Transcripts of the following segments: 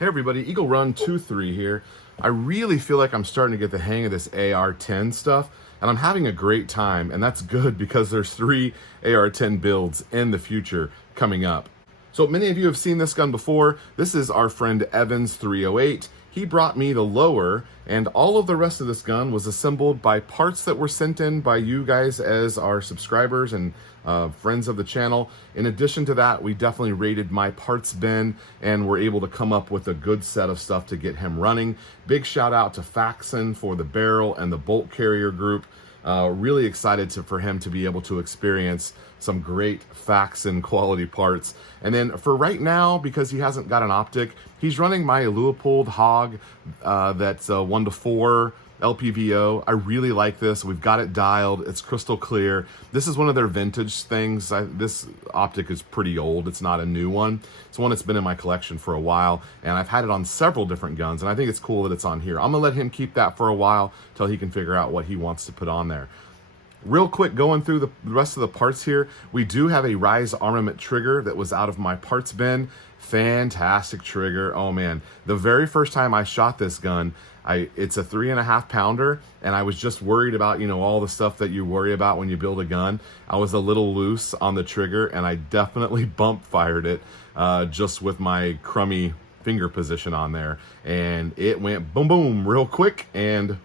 Hey everybody, Eagle Run 23 here. I really feel like I'm starting to get the hang of this AR-10 stuff, and I'm having a great time, and that's good because there's 3 AR-10 builds in the future coming up. So many of you have seen this gun before. This is our friend Evans 308. He brought me the lower, and all of the rest of this gun was assembled by parts that were sent in by you guys as our subscribers and friends of the channel. In addition to that, we definitely raided my parts bin and were able to come up with a good set of stuff to get him running. Big shout out to Faxon for the barrel and the bolt carrier group. Really excited for him to be able to experience some great Faxon quality parts. And then for right now, because he hasn't got an optic, he's running my Leupold Hog that's 1:4 LPVO. I really like this. We've got it dialed. It's crystal clear. This is one of their vintage things. This optic is pretty old. It's not a new one. It's one that's been in my collection for a while, and I've had it on several different guns, and I think it's cool that it's on here. I'm gonna let him keep that for a while till he can figure out what he wants to put on there. Real quick, going through the rest of the parts here, we do have a Rise Armament trigger that was out of my parts bin. Fantastic trigger. Oh man, the very first time I shot this gun, it's a 3.5 pounder, and I was just worried about, all the stuff that you worry about when you build a gun. I was a little loose on the trigger, and I definitely bump fired it just with my crummy finger position on there, and it went boom boom real quick, and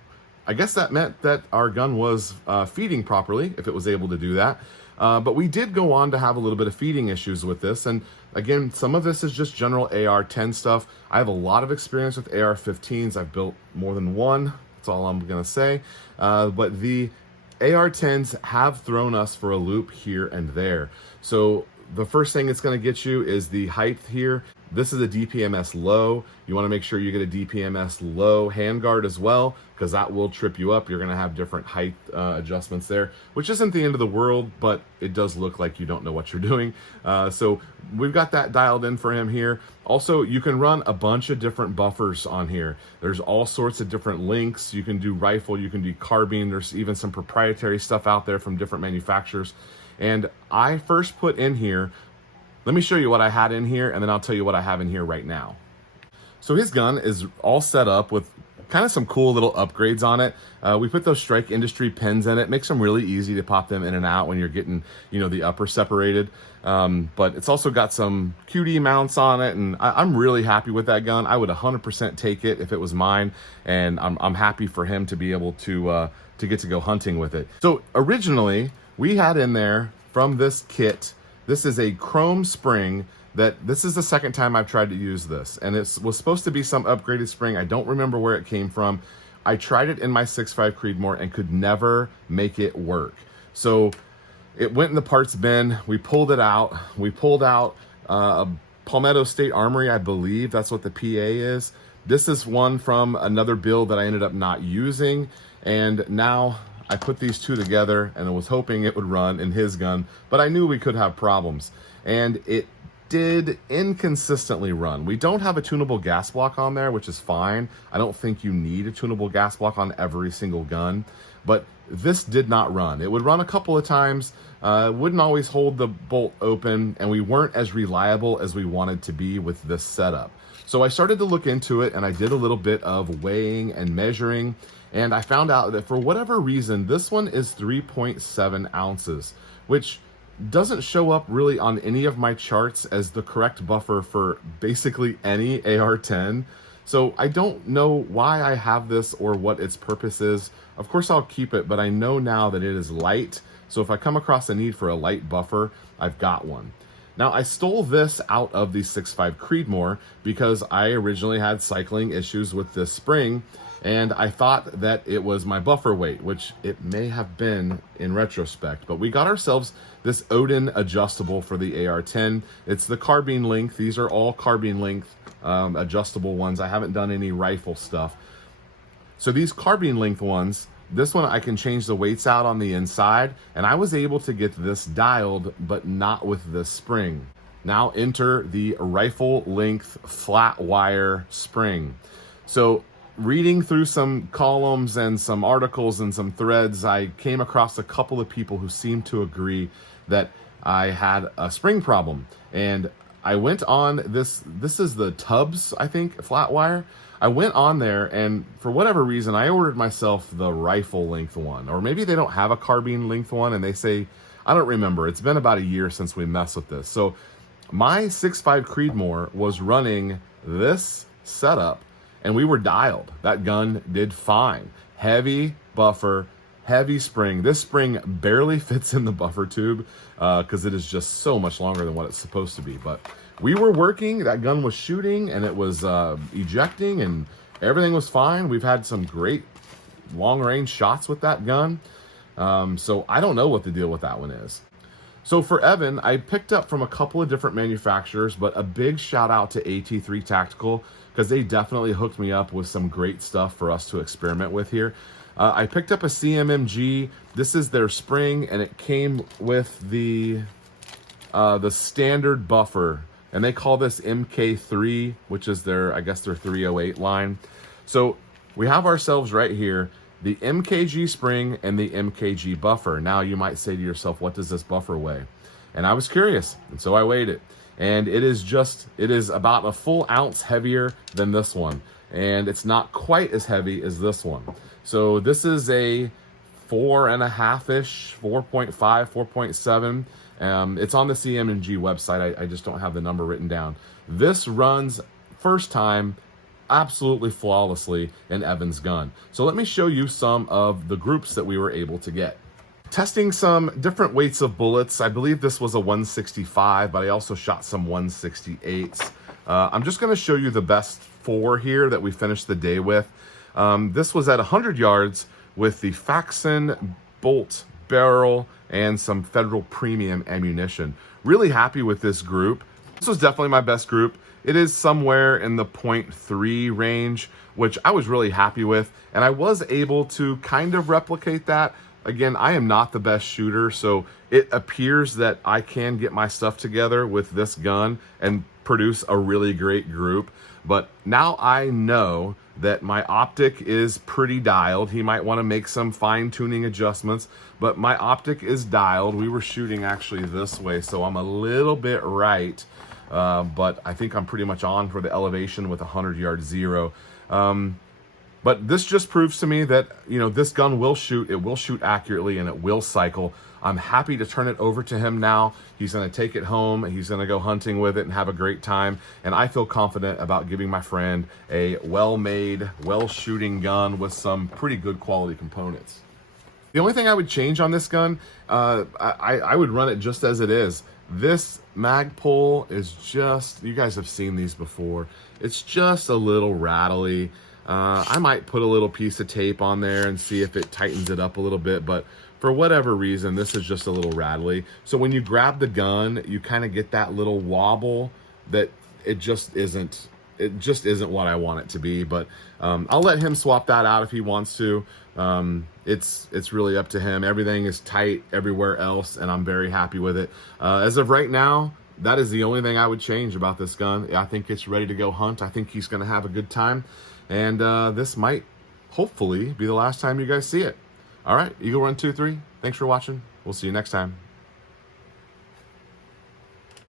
I guess that meant that our gun was feeding properly, if it was able to do that. But we did go on to have a little bit of feeding issues with this. And again, some of this is just general AR-10 stuff. I have a lot of experience with AR-15s. I've built more than one. That's all I'm going to say. But the AR-10s have thrown us for a loop here and there. So the first thing it's going to get you is the height here. This is a DPMS low. You want to make sure you get a DPMS low handguard as well, because that will trip you up. You're going to have different height adjustments there, which isn't the end of the world, but it does look like you don't know what you're doing. So we've got that dialed in for him here. Also, you can run a bunch of different buffers on here. There's all sorts of different lengths. You can do rifle, you can do carbine. There's even some proprietary stuff out there from different manufacturers. And I first put in here, let me show you what I had in here, and then I'll tell you what I have in here right now. So his gun is all set up with kind of some cool little upgrades on it. We put those Strike Industry pins in it. Makes them really easy to pop them in and out when you're getting, the upper separated. But it's also got some QD mounts on it, and I'm really happy with that gun. I would 100% take it if it was mine, and I'm happy for him to be able to get to go hunting with it. So originally, we had in there from this kit, this is a chrome spring this is the second time I've tried to use this, and it was supposed to be some upgraded spring. I don't remember where it came from. I tried it in my 6.5 Creedmoor and could never make it work. So it went in the parts bin. We pulled it out. We pulled out a Palmetto State Armory, I believe that's what the PA is. This is one from another build that I ended up not using, and now I put these two together and I was hoping it would run in his gun, but I knew we could have problems, and it did inconsistently run. We don't have a tunable gas block on there, which is fine. I don't think you need a tunable gas block on every single gun, but this did not run. It would run a couple of times, wouldn't always hold the bolt open, and we weren't as reliable as we wanted to be with this setup. So I started to look into it, and I did a little bit of weighing and measuring, and I found out that for whatever reason, this one is 3.7 ounces, which doesn't show up really on any of my charts as the correct buffer for basically any AR-10. So I don't know why I have this or what its purpose is. Of course I'll keep it, but I know now that it is light. So if I come across a need for a light buffer, I've got one. Now, I stole this out of the 6.5 Creedmoor because I originally had cycling issues with this spring, and I thought that it was my buffer weight, which it may have been in retrospect. But we got ourselves this Odin adjustable for the AR-10. It's the carbine length. These are all carbine length adjustable ones. I haven't done any rifle stuff. So these carbine length ones, this one I can change the weights out on the inside, and I was able to get this dialed, but not with this spring. Now enter the rifle length flat wire spring. So reading through some columns and some articles and some threads, I came across a couple of people who seemed to agree that I had a spring problem, and I went on this is the Tubbs, I think, flat wire. I went on there, and for whatever reason, I ordered myself the rifle length one, or maybe they don't have a carbine length one, and they say, I don't remember. It's been about a year since we messed with this. So my 6.5 Creedmoor was running this setup, and we were dialed. That gun did fine. Heavy buffer, heavy spring. This spring barely fits in the buffer tube because it is just so much longer than what it's supposed to be. But we were working, that gun was shooting, and it was ejecting, and everything was fine. We've had some great long-range shots with that gun. So I don't know what the deal with that one is. So for Evan, I picked up from a couple of different manufacturers, but a big shout out to AT3 Tactical, because they definitely hooked me up with some great stuff for us to experiment with here. I picked up a CMMG. This is their spring, and it came with the standard buffer, and they call this MK3, which is their, I guess, their 308 line. So we have ourselves right here the MKG spring and the MKG buffer. Now you might say to yourself, what does this buffer weigh? And I was curious, and so I weighed it. And it is about a full ounce heavier than this one. And it's not quite as heavy as this one. So this is a 4.5-ish, 4.5, 4.7. It's on the CMMG website. I just don't have the number written down. This runs first time absolutely flawlessly in Evan's gun. So let me show you some of the groups that we were able to get. Testing some different weights of bullets. I believe this was a 165, but I also shot some 168s. I'm just going to show you the best 4 here that we finished the day with. This was at 100 yards with the Faxon bolt barrel and some Federal Premium ammunition. Really happy with this group. This was definitely my best group. It is somewhere in the 0.3 range, which I was really happy with, and I was able to kind of replicate that. Again, I am not the best shooter, so it appears that I can get my stuff together with this gun and produce a really great group. But now I know that my optic is pretty dialed. He might want to make some fine-tuning adjustments, but my optic is dialed. We were shooting actually this way, so I'm a little bit right. But I think I'm pretty much on for the elevation with 100-yard zero. But this just proves to me that, you know, this gun will shoot, it will shoot accurately, and it will cycle. I'm happy to turn it over to him now. He's going to take it home, he's going to go hunting with it and have a great time. And I feel confident about giving my friend a well-made, well-shooting gun with some pretty good quality components. The only thing I would change on this gun, I would run it just as it is. This mag pull is just, you guys have seen these before, it's just a little rattly. I might put a little piece of tape on there and see if it tightens it up a little bit, but for whatever reason, this is just a little rattly. So when you grab the gun, you kind of get that little wobble that it just isn't what I want it to be. But I'll let him swap that out if he wants to. It's really up to him. Everything is tight everywhere else, and I'm very happy with it. As of right now, that is the only thing I would change about this gun. I think it's ready to go hunt. I think he's going to have a good time. And this might, hopefully, be the last time you guys see it. All right, Eagle Run 2-3. Thanks for watching. We'll see you next time.